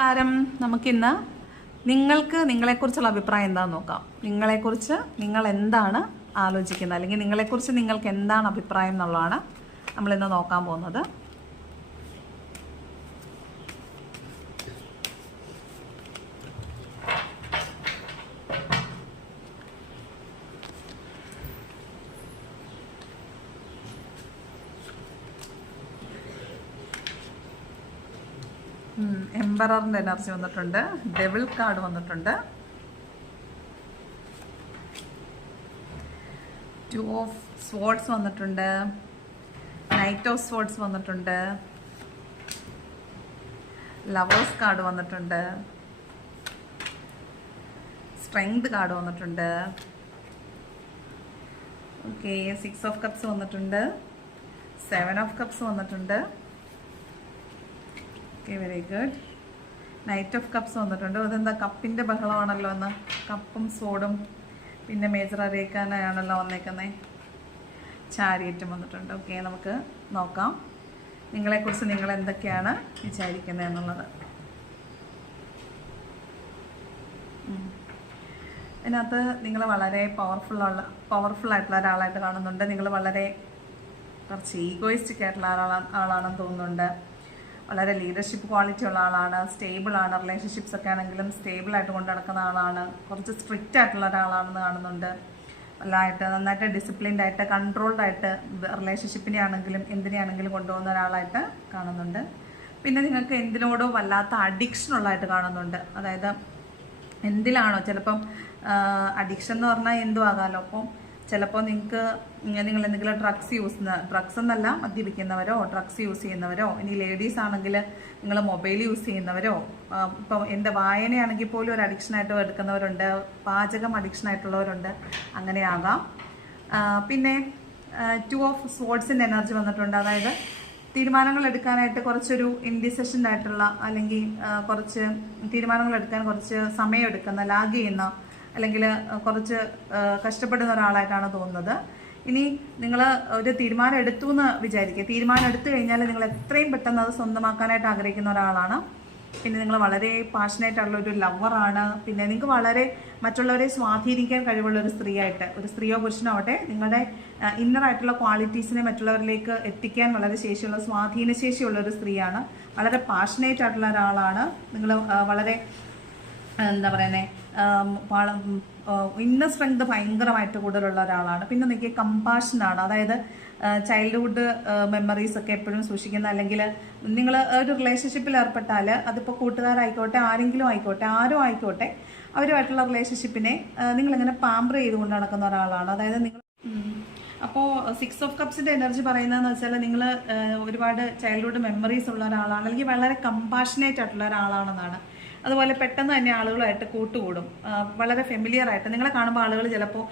താരം നമുക്കിന്ന് നിങ്ങൾക്ക് നിങ്ങളെക്കുറിച്ചുള്ള അഭിപ്രായം എന്താണെന്ന് നോക്കാം. നിങ്ങളെക്കുറിച്ച് നിങ്ങൾ എന്താണ് ആലോചിക്കുന്നത്, അല്ലെങ്കിൽ നിങ്ങളെക്കുറിച്ച് നിങ്ങൾക്ക് എന്താണ് അഭിപ്രായം എന്നുള്ളതാണ് നമ്മളിന്ന് നോക്കാൻ പോകുന്നത്. എംബററിൻ്റെ എനർജി വന്നിട്ടുണ്ട്, ഡെവിൾ കാർഡ് വന്നിട്ടുണ്ട്, 2 ഓഫ് സ്വാർഡ്സ് വന്നിട്ടുണ്ട്, നൈറ്റ് ഓഫ് സ്വാർഡ്സ് വന്നിട്ടുണ്ട്, ലവേഴ്സ് കാർഡ് വന്നിട്ടുണ്ട്, സ്ട്രെങ്ത് കാർഡ് വന്നിട്ടുണ്ട്. ഓക്കെ, 6 ഓഫ് കപ്സ് വന്നിട്ടുണ്ട്, 7 ഓഫ് കപ്സ് വന്നിട്ടുണ്ട്. Okay, very good. Knight of cups വന്നിട്ടുണ്ട്. അതെന്താ കപ്പിൻ്റെ ബഹളമാണല്ലോ എന്ന്, കപ്പും സോഡും പിന്നെ മേജർ അറിയിക്കാനാണല്ലോ വന്നേക്കുന്നത്. ചാരിയറ്റും വന്നിട്ടുണ്ട്. ഓക്കെ, നമുക്ക് നോക്കാം നിങ്ങളെക്കുറിച്ച് നിങ്ങൾ എന്തൊക്കെയാണ് വിചാരിക്കുന്നത് എന്നുള്ളത്. ഇതിനകത്ത് നിങ്ങൾ വളരെ പവർഫുൾ ആയിട്ടുള്ള ഒരാളായിട്ട് കാണുന്നുണ്ട്. നിങ്ങൾ വളരെ കുറച്ച് ഈഗോയിസ്റ്റിക് ആയിട്ടുള്ള ആളാണെന്ന് തോന്നുന്നുണ്ട്. വളരെ ലീഡർഷിപ്പ് ക്വാളിറ്റി ഉള്ള ആളാണ്, സ്റ്റേബിളാണ്, റിലേഷൻഷിപ്സ് ഒക്കെ ആണെങ്കിലും സ്റ്റേബിളായിട്ട് കൊണ്ടു നടക്കുന്ന ആളാണ്. കുറച്ച് സ്ട്രിക്റ്റ് ആയിട്ടുള്ള ഒരാളാണെന്ന് കാണുന്നുണ്ട്. നന്നായിട്ട് ഡിസിപ്ലിൻഡ് ആയിട്ട് കൺട്രോൾഡ് ആയിട്ട് റിലേഷൻഷിപ്പിനെ ആണെങ്കിലും എന്തിനെയാണെങ്കിലും കൊണ്ടുപോകുന്ന ഒരാളായിട്ട് കാണുന്നുണ്ട്. പിന്നെ നിങ്ങൾക്ക് എന്തിനോടോ വല്ലാത്ത അഡിക്ഷൻ ഉള്ളതായിട്ട് കാണുന്നുണ്ട്. അതായത് എന്തിലാണോ, ചിലപ്പം അഡിക്ഷൻ എന്ന് പറഞ്ഞാൽ എന്തും ആകാമല്ലോ. അപ്പം ചിലപ്പോൾ നിങ്ങൾ എന്തെങ്കിലും ഡ്രഗ്സ് എന്നല്ല, മദ്യപിക്കുന്നവരോ ഡ്രഗ്സ് യൂസ് ചെയ്യുന്നവരോ, ഇനി ലേഡീസ് ആണെങ്കിൽ നിങ്ങൾ മൊബൈൽ യൂസ് ചെയ്യുന്നവരോ, ഇപ്പം എൻ്റെ വായനയാണെങ്കിൽ പോലും ഒരു അഡിക്ഷനായിട്ട് എടുക്കുന്നവരുണ്ട്, പാചകം അഡിക്ഷനായിട്ടുള്ളവരുണ്ട്, അങ്ങനെയാകാം. പിന്നെ 2 ഓഫ് സ്വാർഡ്സിൻ്റെ എനർജി വന്നിട്ടുണ്ട്. അതായത് തീരുമാനങ്ങൾ എടുക്കാനായിട്ട് കുറച്ചൊരു ഇൻഡിസിഷൻ ആയിട്ടുള്ള, അല്ലെങ്കിൽ കുറച്ച് തീരുമാനങ്ങൾ എടുക്കാൻ കുറച്ച് സമയം എടുക്കുന്ന, ലാഗ് ചെയ്യുന്ന, അല്ലെങ്കിൽ കുറച്ച് കഷ്ടപ്പെടുന്ന ഒരാളായിട്ടാണ് തോന്നുന്നത്. ഇനി നിങ്ങൾ ഒരു തീരുമാനം എടുത്തു എന്ന് വിചാരിക്കുക. തീരുമാനം എടുത്തു കഴിഞ്ഞാൽ നിങ്ങൾ എത്രയും പെട്ടെന്ന് അത് സ്വന്തമാക്കാനായിട്ട് ആഗ്രഹിക്കുന്ന ഒരാളാണ്. പിന്നെ നിങ്ങൾ വളരെ പാഷനേറ്റ് ആയിട്ടുള്ള ഒരു ലവറാണ്. പിന്നെ നിങ്ങൾക്ക് വളരെ മറ്റുള്ളവരെ സ്വാധീനിക്കാൻ കഴിവുള്ള ഒരു സ്ത്രീയായിട്ട്, ഒരു സ്ത്രീയോ പുരുഷനോ ആവട്ടെ, നിങ്ങളുടെ ഇന്നറായിട്ടുള്ള ക്വാളിറ്റീസിനെ മറ്റുള്ളവരിലേക്ക് എത്തിക്കാൻ വളരെ ശേഷിയുള്ള, സ്വാധീനശേഷിയുള്ള ഒരു സ്ത്രീയാണ്. വളരെ പാഷനേറ്റ് ആയിട്ടുള്ള ഒരാളാണ്. നിങ്ങൾ വളരെ എന്താ പറയുന്നത്, ഇന്നർ സ്ട്രെങ്ത് ഭയങ്കരമായിട്ട് കൂടുതലുള്ള ഒരാളാണ്. പിന്നെ നിങ്ങൾക്ക് കമ്പാഷനാണ്. അതായത് ചൈൽഡ്ഹുഡ് മെമ്മറീസ് ഒക്കെ എപ്പോഴും സൂക്ഷിക്കുന്ന, അല്ലെങ്കിൽ നിങ്ങൾ ഒരു റിലേഷൻഷിപ്പിൽ ഏർപ്പെട്ടാൽ അതിപ്പോൾ കൂട്ടുകാരായിക്കോട്ടെ, ആരെങ്കിലും ആയിക്കോട്ടെ, ആരും ആയിക്കോട്ടെ, അവരുമായിട്ടുള്ള റിലേഷൻഷിപ്പിനെ നിങ്ങളിങ്ങനെ പാമ്പർ ചെയ്തുകൊണ്ട് നടക്കുന്ന ഒരാളാണ്. അതായത് നിങ്ങൾ അപ്പോൾ 6 ഓഫ് കപ്സിൻ്റെ എനർജി പറയുന്നതെന്ന് വെച്ചാൽ നിങ്ങൾ ഒരുപാട് ചൈൽഡ്ഹുഡ് മെമ്മറീസ് ഉള്ള ഒരാളാണ്, അല്ലെങ്കിൽ വളരെ കമ്പാഷനേറ്റ് ആയിട്ടുള്ള ഒരാളാണെന്നാണ്. അതുപോലെ പെട്ടെന്ന് തന്നെ ആളുകളുമായിട്ട് കൂട്ടുകൂടും, വളരെ ഫെമിലിയർ ആയിട്ട്. നിങ്ങളെ കാണുമ്പോൾ ആളുകൾ ചിലപ്പോൾ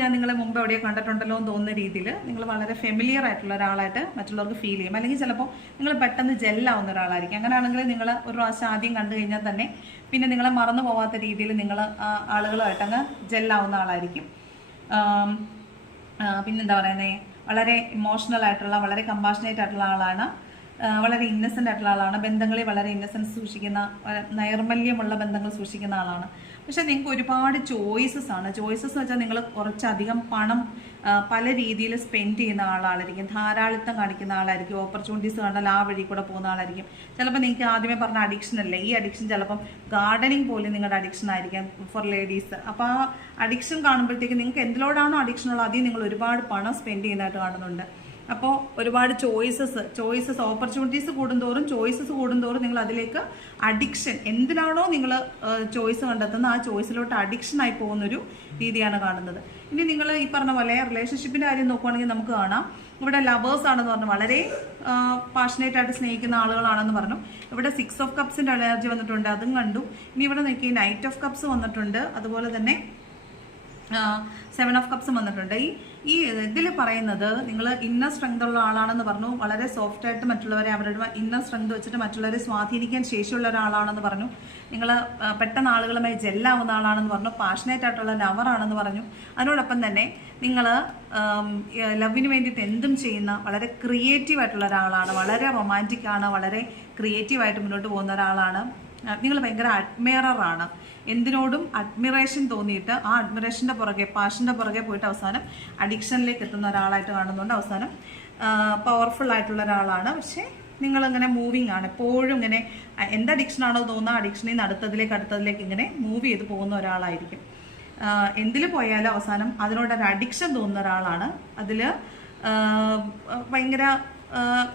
ഞാൻ നിങ്ങളെ മുമ്പ് എവിടെയോ കണ്ടിട്ടുണ്ടല്ലോ എന്ന് തോന്നുന്ന രീതിയിൽ നിങ്ങൾ വളരെ ഫെമിലിയർ ആയിട്ടുള്ള ഒരാളായിട്ട് മറ്റുള്ളവർക്ക് ഫീൽ ചെയ്യും. അല്ലെങ്കിൽ ചിലപ്പോൾ നിങ്ങൾ പെട്ടെന്ന് ജെല്ലാവുന്ന ഒരാളായിരിക്കും. അങ്ങനെയാണെങ്കിൽ നിങ്ങൾ ഒരു പ്രാവശ്യം ആദ്യം കണ്ടു കഴിഞ്ഞാൽ തന്നെ പിന്നെ നിങ്ങളെ മറന്നു പോകാത്ത രീതിയിൽ നിങ്ങൾ ആളുകളുമായിട്ട് അങ്ങ് ജെല്ലാവുന്ന ആളായിരിക്കും. പിന്നെന്താ പറയുന്നത്, വളരെ ഇമോഷണൽ ആയിട്ടുള്ള, വളരെ കമ്പാഷനേറ്റ് ആയിട്ടുള്ള ആളാണ്. വളരെ ഇന്നസെൻ്റ് ആയിട്ടുള്ള ആളാണ്. ബന്ധങ്ങളിൽ വളരെ ഇന്നസെൻസ് സൂക്ഷിക്കുന്ന, നൈർമല്യമുള്ള ബന്ധങ്ങൾ സൂക്ഷിക്കുന്ന ആളാണ്. പക്ഷേ നിങ്ങൾക്ക് ഒരുപാട് ചോയ്സസ് ആണ്. ചോയ്സസ് എന്ന് വെച്ചാൽ നിങ്ങൾ കുറച്ചധികം പണം പല രീതിയിൽ സ്പെൻഡ് ചെയ്യുന്ന ആളായിരിക്കും, ധാരാളിത്തം കാണിക്കുന്ന ആളായിരിക്കും, ഓപ്പർച്യൂണിറ്റീസ് കണ്ടാൽ ആ വഴി കൂടെ പോകുന്ന ആളായിരിക്കും. ചിലപ്പോൾ നിങ്ങൾക്ക് ആദ്യമേ പറഞ്ഞ അഡിക്ഷൻ അല്ലേ, ഈ അഡിക്ഷൻ ചിലപ്പം ഗാർഡനിങ് പോലും നിങ്ങളുടെ അഡിക്ഷൻ ആയിരിക്കാം ഫോർ ലേഡീസ്. അപ്പോൾ ആ അഡിക്ഷൻ കാണുമ്പോഴത്തേക്ക് നിങ്ങൾക്ക് എന്തിലോടാണോ അഡിക്ഷൻ ഉള്ളത് അതിൽ നിങ്ങൾ ഒരുപാട് പണം സ്പെൻഡ് ചെയ്യുന്നതായിട്ട് കാണുന്നുണ്ട്. അപ്പോൾ ഒരുപാട് ചോയ്സസ് ഓപ്പർച്യൂണിറ്റീസ് കൂടുന്തോറും, ചോയ്സസ് കൂടുന്തോറും നിങ്ങൾ അതിലേക്ക് അഡിക്ഷൻ, എന്തിനാണോ നിങ്ങൾ ചോയ്സ് കണ്ടെത്തുന്നത് ആ ചോയ്സിലോട്ട് അഡിക്ഷനായി പോകുന്നൊരു രീതിയാണ് കാണുന്നത്. ഇനി നിങ്ങൾ ഈ പറഞ്ഞ പോലെ റിലേഷൻഷിപ്പിൻ്റെ കാര്യം നോക്കുകയാണെങ്കിൽ നമുക്ക് കാണാം, ഇവിടെ ലവേഴ്സ് ആണെന്ന് പറഞ്ഞു, വളരെ പാഷനേറ്റ് ആയിട്ട് സ്നേഹിക്കുന്ന ആളുകളാണെന്ന് പറഞ്ഞു. ഇവിടെ 6 ഓഫ് കപ്സിൻ്റെ എനർജി വന്നിട്ടുണ്ട്, അതും കണ്ടു. ഇനി ഇവിടെ നോക്കി നൈറ്റ് ഓഫ് കപ്സ് വന്നിട്ടുണ്ട്, അതുപോലെ തന്നെ 7 ഓഫ് കപ്സ് വന്നിട്ടുണ്ട്. ഈ ഇതിൽ പറയുന്നത് നിങ്ങൾ ഇന്നർ സ്ട്രെങ്ത് ഉള്ള ആളാണെന്ന് പറഞ്ഞു, വളരെ സോഫ്റ്റ് ആയിട്ട് മറ്റുള്ളവരെ, അവരുടെ ഇന്നർ സ്ട്രെങ്ത് വെച്ചിട്ട് മറ്റുള്ളവരെ സ്വാധീനിക്കാൻ ശേഷിയുള്ള ഒരാളാണെന്ന് പറഞ്ഞു. നിങ്ങൾ പെട്ടെന്ന് ആളുകളുമായി ജെല്ലാവുന്ന ആളാണെന്ന് പറഞ്ഞു, പാഷനേറ്റ് ആയിട്ടുള്ള ലവറാണെന്ന് പറഞ്ഞു. അതിനോടൊപ്പം തന്നെ നിങ്ങൾ ലവിന് വേണ്ടിയിട്ട് എന്തും ചെയ്യുന്ന വളരെ ക്രിയേറ്റീവ് ആയിട്ടുള്ള ഒരാളാണ്, വളരെ റൊമാൻറ്റിക് ആണ്, വളരെ ക്രിയേറ്റീവായിട്ട് മുന്നോട്ട് പോകുന്ന ഒരാളാണ്. നിങ്ങൾ ഭയങ്കര അഡ്മയറാണ്. എന്തിനോടും അഡ്മിറേഷൻ തോന്നിയിട്ട് ആ അഡ്മിറേഷൻ്റെ പുറകെ പാഷൻ്റെ പുറകെ പോയിട്ട് അവസാനം അഡിക്ഷനിലേക്ക് എത്തുന്ന ഒരാളായിട്ട് കാണുന്നുണ്ട്. അവസാനം പവർഫുൾ ആയിട്ടുള്ള ഒരാളാണ്. പക്ഷേ നിങ്ങളിങ്ങനെ മൂവിങ് ആണ്, എപ്പോഴും ഇങ്ങനെ എന്ത് അഡിക്ഷനാണോ തോന്നുക അഡിക്ഷനിൽ നിന്ന് അടുത്തതിലേക്ക് ഇങ്ങനെ മൂവ് ചെയ്ത് പോകുന്ന ഒരാളായിരിക്കും. എന്തിൽ പോയാലും അവസാനം അതിനോടൊരു അഡിക്ഷൻ തോന്നുന്ന ഒരാളാണ്. അതിൽ ഭയങ്കര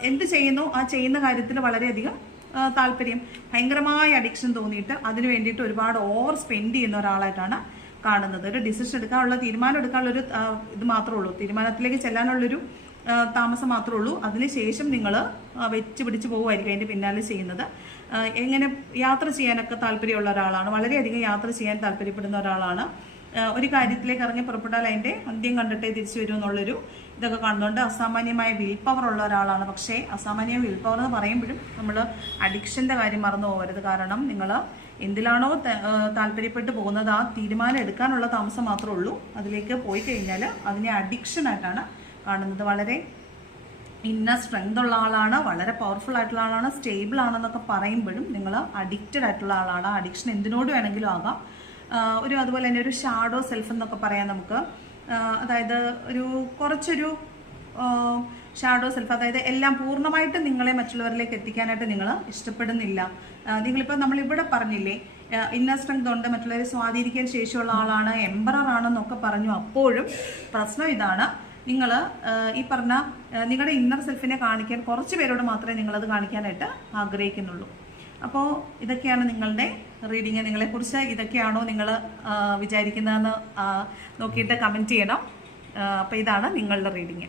എന്ത് ചെയ്യുന്നു ആ ചെയ്യുന്ന കാര്യത്തിൽ വളരെയധികം താല്പര്യം, ഭയങ്കരമായ അഡിക്ഷൻ തോന്നിയിട്ട് അതിന് വേണ്ടിയിട്ട് ഒരുപാട് ഓവർ സ്പെൻഡ് ചെയ്യുന്ന ഒരാളായിട്ടാണ് കാണുന്നത്. ഒരു ഡിസിഷൻ എടുക്കാനുള്ള തീരുമാനം എടുക്കാനുള്ളൊരു ഇത് മാത്രമേ ഉള്ളൂ, തീരുമാനത്തിലേക്ക് ചെല്ലാനുള്ളൊരു താമസം മാത്രമേ ഉള്ളൂ. അതിനുശേഷം നിങ്ങൾ വെച്ച് പിടിച്ച് പോകുമായിരിക്കും അതിൻ്റെ പിന്നാലെ ചെയ്യുന്നത്. എങ്ങനെ യാത്ര ചെയ്യാനൊക്കെ താല്പര്യമുള്ള ഒരാളാണ്, വളരെയധികം യാത്ര ചെയ്യാൻ താല്പര്യപ്പെടുന്ന ഒരാളാണ്. ഒരു കാര്യത്തിലേക്ക് ഇറങ്ങി പുറപ്പെട്ടാൽ അതിൻ്റെ അന്ത്യം കണ്ടിട്ടേ തിരിച്ചു വരും എന്നുള്ളൊരു ഇതൊക്കെ കാണുന്നുണ്ട്. അസാമാന്യമായ വിൽ പവർ ഉള്ള ഒരാളാണ്. പക്ഷേ അസാമാന്യ വിൽ പവർ എന്ന് പറയുമ്പോഴും നമ്മൾ അഡിക്ഷൻ്റെ കാര്യം മറന്നു പോകരുത്. കാരണം നിങ്ങൾ എന്തിലാണോ താല്പര്യപ്പെട്ട് പോകുന്നത് ആ തീരുമാനം എടുക്കാനുള്ള താമസം മാത്രമേ ഉള്ളൂ. അതിലേക്ക് പോയി കഴിഞ്ഞാൽ അതിനെ അഡിക്ഷനായിട്ടാണ് കാണുന്നത്. വളരെ ഇന്നർ സ്ട്രെങ്ത് ഉള്ള ആളാണ്, വളരെ പവർഫുൾ ആയിട്ടുള്ള ആളാണ്, സ്റ്റേബിൾ ആണെന്നൊക്കെ പറയുമ്പോഴും നിങ്ങൾ അഡിക്റ്റഡ് ആയിട്ടുള്ള ആളാണ്. അഡിക്ഷൻ എന്തിനോട് വേണമെങ്കിലും ആകാം. അതുപോലെ തന്നെ ഒരു ഷാഡോ സെൽഫ് എന്നൊക്കെ പറയാം നമുക്ക്. അതായത് കുറച്ചൊരു ഷാഡോ സെൽഫ്, അതായത് എല്ലാം പൂർണ്ണമായിട്ട് നിങ്ങളെ മറ്റുള്ളവരിലേക്ക് എത്തിക്കാനായിട്ട് നിങ്ങൾ ഇഷ്ടപ്പെടുന്നില്ല. നിങ്ങളിപ്പോൾ നമ്മളിവിടെ പറഞ്ഞില്ലേ ഇന്നർ സ്ട്രെങ്ത് ഉണ്ട്, മറ്റുള്ളവരെ സ്വാധീനിക്കാൻ ശേഷിയുള്ള ആളാണ്, എംപറർ ആണെന്നൊക്കെ പറഞ്ഞു. അപ്പോഴും പ്രശ്നം ഇതാണ്, നിങ്ങൾ ഈ പറഞ്ഞ നിങ്ങളുടെ ഇന്നർ സെൽഫിനെ കാണിക്കാൻ കുറച്ച് പേരോട് മാത്രമേ നിങ്ങളത് കാണിക്കാനായിട്ട് ആഗ്രഹിക്കുന്നുള്ളൂ. അപ്പോൾ ഇതൊക്കെയാണ് നിങ്ങളുടെ റീഡിങ്. നിങ്ങളെക്കുറിച്ച് ഇതൊക്കെയാണോ നിങ്ങൾ വിചാരിക്കുന്നതെന്ന് നോക്കിയിട്ട് കമൻറ്റ് ചെയ്യണം. അപ്പോൾ ഇതാണ് നിങ്ങളുടെ റീഡിങ്.